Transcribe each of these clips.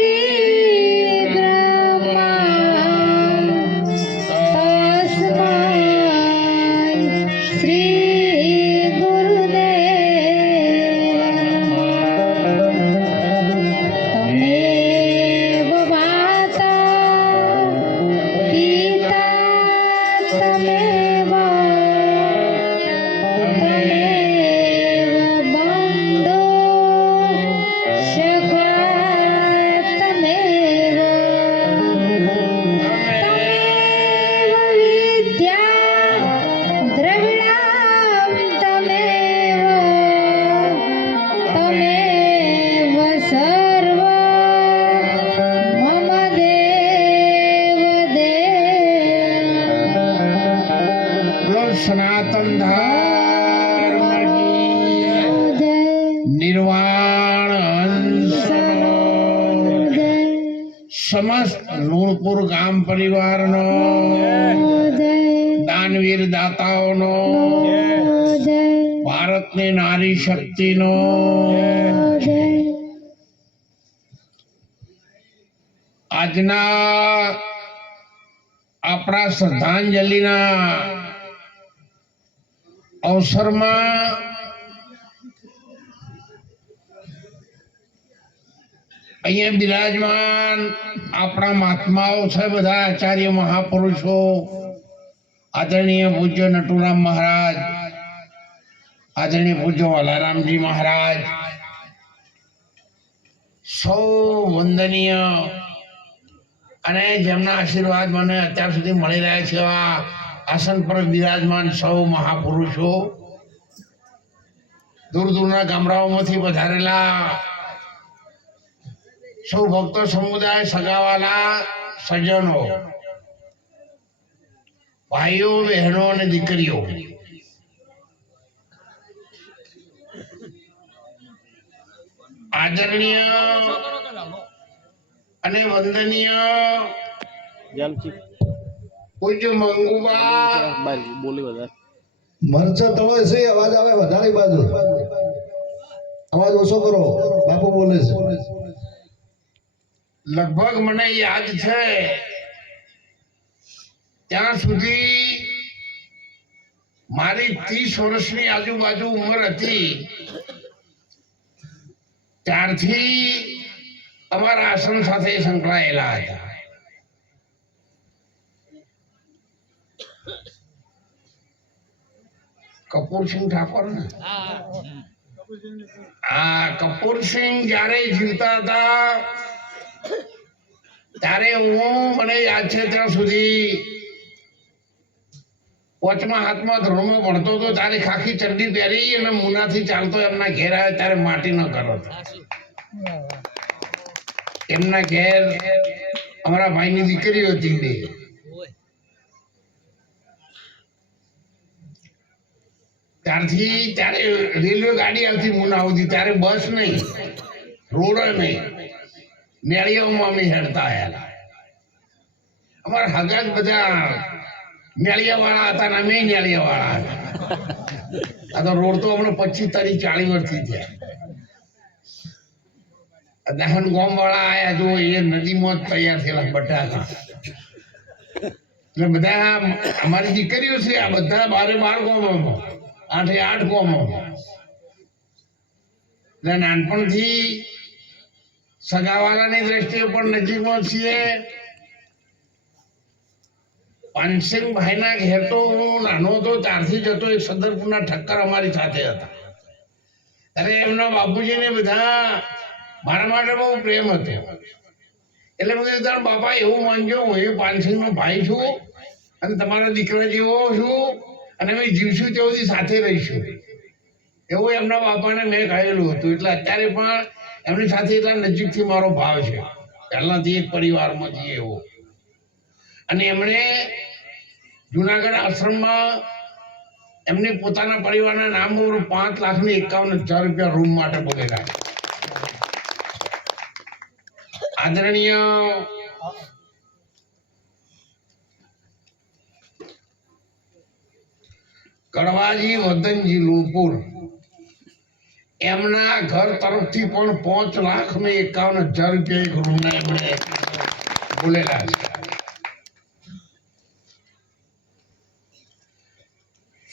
શ્રી સમસ્ત લુણપુર ગામ પરિવારનો દાનવીર દાતાઓનો ભારતની નારી શક્તિનો. આજના આપણા શ્રદ્ધાંજલિના અવસરમાં અહીંયા બિરાજમાન આપણા મહાત્માઓ છે, બધા આચાર્ય મહાપુરુષો, આદરણીય પૂજ્ય નટુરામ મહારાજ, આદરણીય પૂજ્ય વાલારામજી મહારાજ, સૌ વંદનીય અને જેમના આશીર્વાદ મને અત્યાર સુધી મળી રહ્યા છે એવા આસન પર બિરાજમાન સૌ મહાપુરુષો. દૂર દૂરના ગામડાઓમાંથી પધારેલા સૌ ભક્તો સમુદાય સગાવાલા સજ્જનો ભાઈઓ બહેનો અને દીકરીઓ આદરણીય અને વંદનીય પૂજ્ય મંગુબા બોલી વધારે. મરચો તળો છે અવાજ આવે વધારે બાજુ. અવાજ ઓછો કરો બાપુ બોલે છે. લગભગ મને યાદ છે ત્યાં સુધી મારી ત્રીસ વર્ષની આજુબાજુ ઉંમર હતી. ત્યારથી અમારા આશ્રમ સાથે સંકળાયેલા હતા. કપૂરસિંહ ઠાકોર ને? હા. કપૂરસિંહ જ્યારે જીવતા હતા હું મને યાદ છે ત્યાં સુધી વચમાં હાથમાં ધર્મમાં ભણતો હતો ત્યારે ખાખી ચડ્ડી પહેરી અને મુનાથી ચાલતો એમના ઘેર આવે ત્યારે માટી ન કરો એમના ઘેર અમારા ભાઈની દીકરી હતી બે. ત્યારથી ત્યારે રેલવે ગાડી આવતી મુના સુધી, ત્યારે બસ નહીં, રોડ નહીં મેળીઓમાં અમે હેડતા આયેલા અમારા હગા બધા મેળિયા વાળા હતા અમે મેળિયા વાળા આ તો રોડ તો હમણાં પચીસ તારીખ ચાલીસ વર્ષથી થયા દહન ગામ વાળા આયા જો એ નદીમાં જ તૈયાર થયેલા બટાકા એટલે બધા અમારી દીકરીઓ છે, આ બધા બારે બાર ગામોમાં, આઠે આઠ ગામોમાં. એટલે નાનપણથી સગાવાળાની દ્રષ્ટિએ પણ નજીકમાં છીએ. પાનસિંહ ભાઈના ઘેર તો હું નાનો હતો, ત્યારથી જતો એ સદરપુરના ઠક્કર અમારી સાથે હતા. ત્યારે એમના બાપુજીને બધા મારા માટે બહુ પ્રેમ હતો. એટલે મેં કીધું, તારા બાપા એવું માનજો, હું એ પાનસિંહનો ભાઈ છું અને તમારા દીકરા જેવો છું અને અમે જીવશું તેઓથી સાથે રહીશું. એવું એમના બાપાને મેં કહેલું હતું. એટલે અત્યારે પણ એમની સાથે એટલા નજીકથી મારો ભાવ છે. પહેલાથી એક પરિવારમાં છીએ એવો. અને એમણે જુનાગઢ આશ્રમમાં એમને પોતાના પરિવારના નામ ઉપર પાંચ લાખ ને એકાવન હજાર રૂપિયા રૂમ માટે બોલેલા આદરણીય કડવાજી વતનજી લુણપુર, એમના ઘર તરફથી પણ પાંચ લાખ ને એકાવન હજાર રૂપિયા એક રૂમના એમણે બોલેલા છે.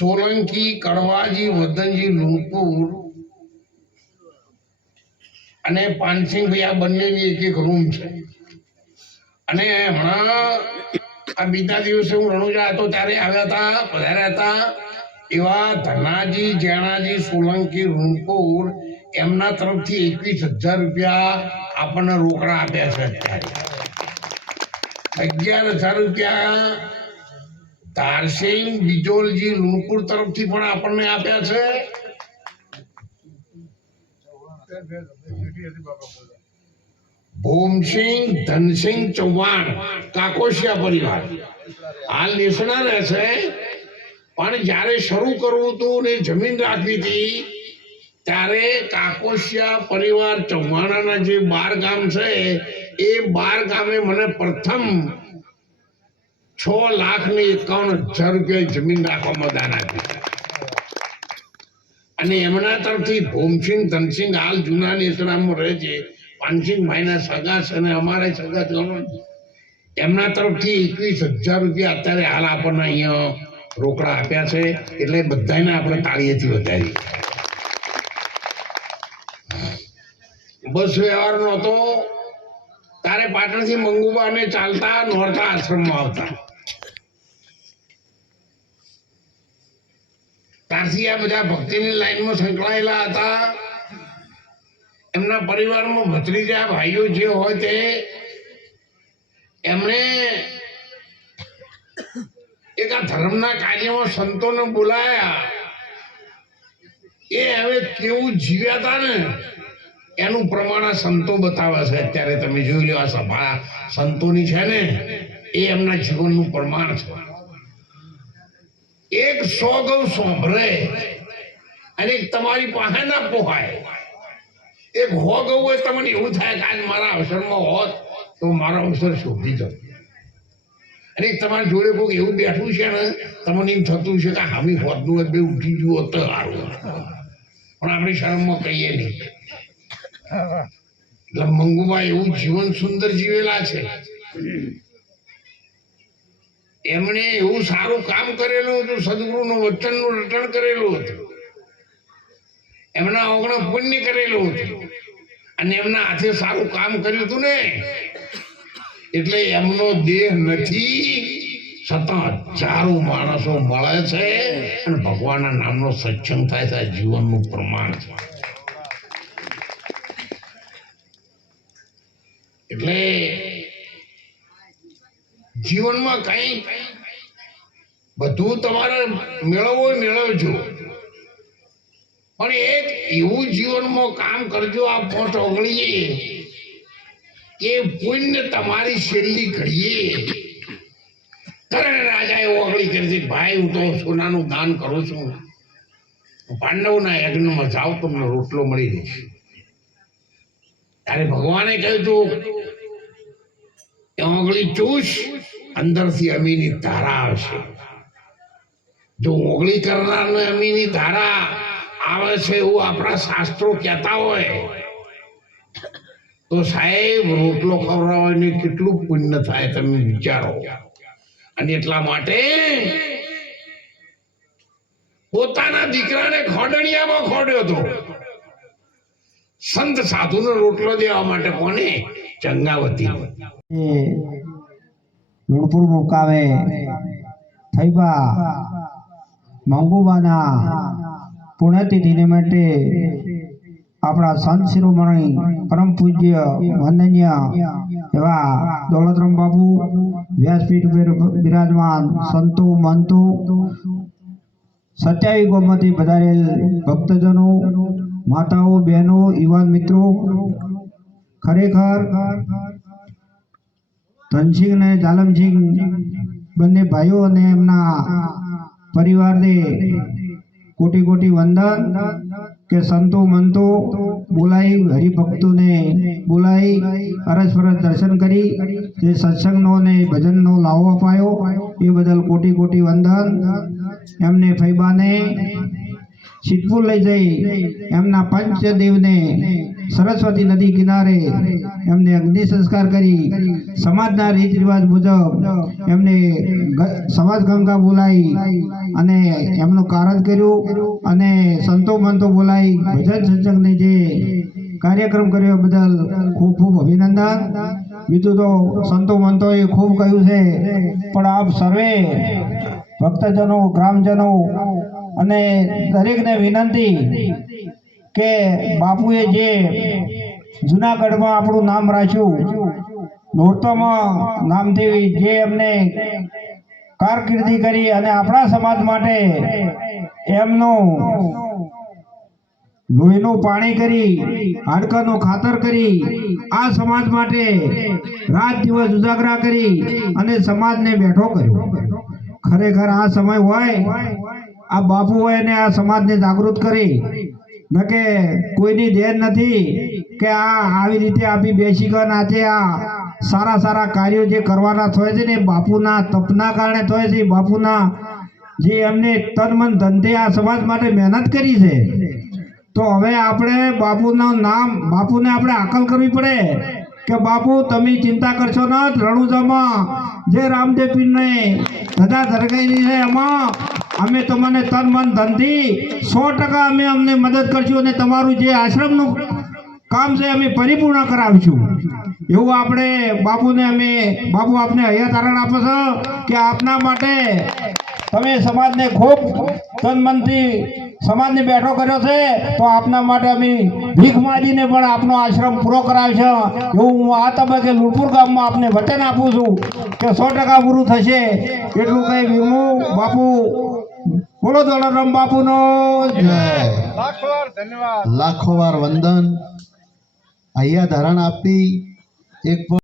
સોલંકી, કડવાજી, વદનજી લુણપુર અને પાનસિંહભાઈ, આ બંનેની એક એક રૂમ છે. અને હમણાં આ બીજા દિવસે હું રણુજા હતો ત્યારે આવ્યા હતા પધાર્યા હતા, એવા ધનાજી, જેણાજી, સોલંકી રૂણપુર એમના તરફથી એકવીસ હજાર રૂપિયા આપણને રોકડા આપ્યા છે અત્યારે. અગિયાર હજાર રૂપિયા તારસિંહ બિજોલજી લુણપુર તરફથી પણ આપણને આપ્યા છે. ભૂમસિંહ ધનસિંહ ચૌહાણ, કાકોશિયા પરિવાર. હાલ નિષ્ણા રહે પણ જ્યારે શરૂ કરવું હતું ને જમીન રાખવી હતી, ત્યારે કાકોશિયા પરિવાર ચૌહાણાના જે બાર ગામ છે, એ બાર ગામે મને પ્રથમ છ લાખ ને એકાવન હજાર રૂપિયા જમીન રાખવામાં દાન આપી અને એમના તરફથી ભૂમસિંહ, ધનસિંહ, હાલ જૂના નેસડામાં રહે છે. પાનસિંહ ભાઈના સગા અને અમારે સગા જવાનો એમના તરફથી એકવીસ હજાર રૂપિયા અત્યારે હાલ આપણને અહીંયા રોકડા આપ્યા છે. એટલે બધાને આપણે તાળીએથી વધારી બસ વ્યવહાર નહોતો તારે પાટણથી મંગુબાને ચાલતા નોરતા આશ્રમમાં આવતા. ત્યારથી આ બધા ભક્તિની લાઈનમાં સંકળાયેલા હતા. એમના પરિવારમાં ભત્રીજા ભાઈઓ જે હોય તે, એમણે એક આ ધર્મના કાર્યમાં સંતોને બોલાયા. એ હવે કેવું જીવ્યા હતા ને, એનું પ્રમાણ આ સંતો બતાવે છે. અત્યારે તમે જોઈ લો આ સભા સંતોની છે ને, એ એમના જીવનનું પ્રમાણ છે. એક સો ગૌ સોંભળે અને એક તમારી પાસે ના પોહાય. એક હો ગૌ હોય તમને એવું થાય કે આજ મારા અવસરમાં હોત તો મારો અવસર શોધી જતો. અને એક તમારી જોડે કોઈક એવું બેઠું છે ને તમને એમ થતું છે કે હામી હોતનું હોય બે ઉઠી જુઓ તો સારું. પણ આપણે શરમમાં કહીએ નહીં. એટલે મંગુમાં એવું જીવન સુંદર જીવેલા છે. એમણે એવું સારું કામ કરેલું હતું, સદગુરુનું વચનનું રટણ કરેલું હતું. એમના ઓગણ પુણ્ય કરેલું હતું. અને એમના હાથે સારું કામ કર્યું હતું ને. એટલે એમનો દેહ નથી, છતાં હજારો માણસો મળે છે અને ભગવાનના નામનો સત્સંગ થાય છે જીવનનું પ્રમાણ છે. એટલે જીવનમાં કઈ બધું તમારે મેળવવું મેળવજો. પણ એક એવું જીવનમાં કામ કરજો, આ પોટ ઓગળીએ. એ પુણ્ય તમારી છેલ્લી ઘડીએ. રાજા રાજાએ ઓગળી કરી હતી ભાઈ, હું તો સોનાનું દાન કરું છું. પાંડવના યજ્ઞમાં જાઓ, તમને રોટલો મળી રહેશે ત્યારે ભગવાને કહ્યું એ ઓગળી ચૂસ. અંદરથી અમીની ધારા આવશે. જો ઓગળી કરનારને અમીની ધારા આવે છે એવું આપણા શાસ્ત્રો કહેતા હોય, તો સાહેબ, રોટલો ખવડાવવાને કેટલું પુણ્ય થાય તમે વિચારો. અને એટલા માટે પોતાના દીકરાને ખોડણિયામાં ખોડ્યો હતો. સંત સાધુનો રોટલો દેવા માટે કોને? ચંગાવતી લુણપુર મુકાવે. થઈબા, મંગુબાના પુણ્યતિથિ નિમિત્તે આપણા સંત શિરોમણી પરમ પૂજ્ય વંદનીય એવા દોલતરામ બાબુ વ્યાસપીઠ બિરાજમાન સંતો, મંતો સત્યાવી ગોમતી પધારેલ ભક્તજનો, માતાઓ, બહેનો, યુવાન મિત્રો, ખરેખર ધનસિંહ અને જાલમસિંહ બંને ભાઈઓ અને એમના પરિવારને કોટી કોટી વંદન કે સંતો મંતો બોલાઈ હરિભક્તોને બોલાઈ અરસ ફરસ દર્શન કરી, જે સત્સંગનો અને ભજનનો લાવો અપાયો, એ બદલ કોટી કોટી વંદન. એમને ફૈબાને સિદ્ધપુર લઈ જઈ, એમના પંચદેવને સરસ્વતી નદી કિનારે એમને અગ્નિ સંસ્કાર કરી. સમાજના રીત રિવાજ મુજબ એમને સમાજ ગંગા બોલાવી અને એમનું કારણ કર્યું અને સંતો મંતો બોલાવી. ભજન સત્સંગને જે કાર્યક્રમ કર્યો બદલ ખૂબ ખૂબ અભિનંદન. બીજું તો સંતો મંતોએ ખૂબ કહ્યું છે, પણ આપ સર્વે ભક્તજનો, ગ્રામજનો અને દરેકને વિનંતી કે બાપુએ જે જુનાગઢમાં આપણું નામ રાખ્યું, નોરતોમાં નામથી જે એમને કારકિર્દી કરી અને આપણા સમાજ માટે એમનું લોહીનું પાણી કરી, હાડકાનું ખાતર કરી, આ સમાજ માટે રાત દિવસ ઉજાગરા કરી અને સમાજને બેઠો કર્યો. ખરેખર આ સમય હોય, આ બાપુ હોય ને આ સમાજને જાગૃત કરી કે કોઈની દેર નથી કે આ આવી રીતે આપી બેસી ગયા આજે આ સારા સારા કાર્યો જે કરવાના થયા છે ને બાપુના તપના કારણે થયા છે બાપુના જે એમને તન મન ધંધે આ સમાજ માટે મહેનત કરી છે. તો હવે આપણે બાપુનું નામ, બાપુને આપણે આકલ કરવી પડે કે બાપુ તમે ચિંતા કરશો ન, રણુજામાં જે રામદેવ પીરને ધજા ધરગાઈ છે, એમાં અમે તમને તન મન ધનથી સો ટકા અમે અમને મદદ કરશું અને તમારું જે આશ્રમનું કામ છે અમે પરિપૂર્ણ કરાવીશું. એવું આપણે બાપુને અમે બાપુ આપને હૈયા તારણ આપો છો કે આપના માટે તમે સમાજને ખૂબ તન મનથી સમાજને બેઠો કર્યો છે, તો આપના માટે અમે ભીખ માજીને પણ આપનો આશ્રમ પૂરો કરાવશે એવું હું આ તબક્કે લુણપુર ગામમાં આપને વચન આપું છું કે સો ટકા પૂરું થશે. એટલું કંઈ વીમું બાપુ બોલો દોડારામ બાપુનો જય. લાખો વાર વંદન અહીંયા ધરણ આપી એક